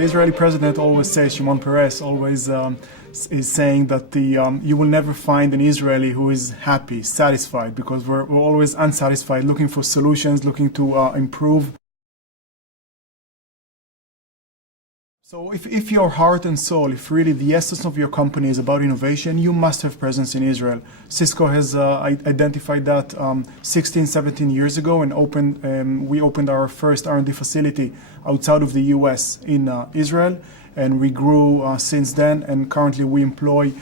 the Israeli president always says, Shimon Peres always is saying that you will never find an Israeli who is happy, satisfied, because we're always unsatisfied, looking for solutions, looking to improve. So if your heart and soul, if really the essence of your company is about innovation, you must have presence in Israel. Cisco has identified that 16, 17 years ago and we opened our first R&D facility outside of the US in Israel, and we grew since then, and currently we employ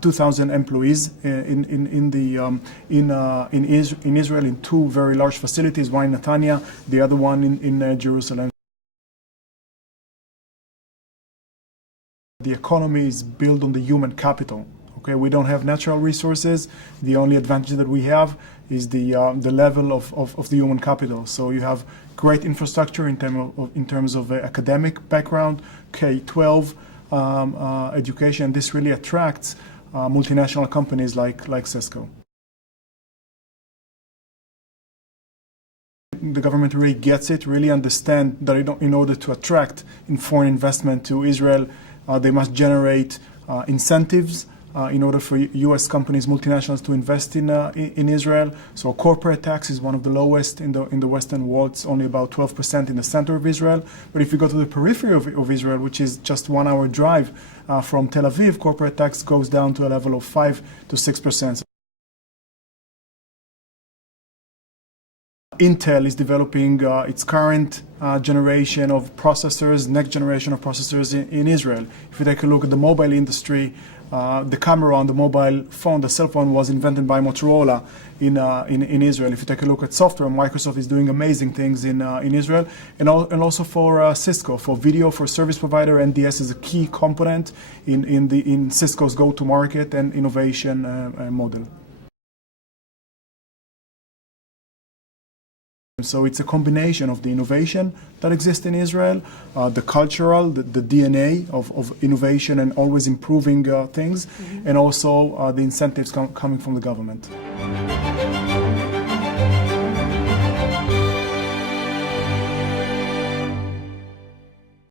2,000 employees in Israel in two very large facilities, one in Netanya, the other one in Jerusalem. The economy is built on the human capital. Okay, we don't have natural resources. The only advantage that we have is the level of the human capital. So you have great infrastructure in terms of academic background, K-12 education. This really attracts multinational companies like Cisco. The government really gets it, really understand that in order to attract foreign investment to Israel, they must generate incentives in order for U.S. companies, multinationals, to invest in Israel. So corporate tax is one of the lowest in the Western world. It's only about 12% in the center of Israel. But if you go to the periphery of Israel, which is just 1 hour drive from Tel Aviv, corporate tax goes down to a level of 5 to 6%. Intel is developing its current generation of processors, next generation of processors in Israel. If you take a look at the mobile industry, the camera on the mobile phone, the cell phone, was invented by Motorola in Israel. If you take a look at software, Microsoft is doing amazing things in Israel, and also for Cisco, for video, for service provider. NDS is a key component in Cisco's go-to-market and innovation model. So it's a combination of the innovation that exists in Israel, the cultural, the DNA of innovation and always improving things, and also the incentives coming from the government.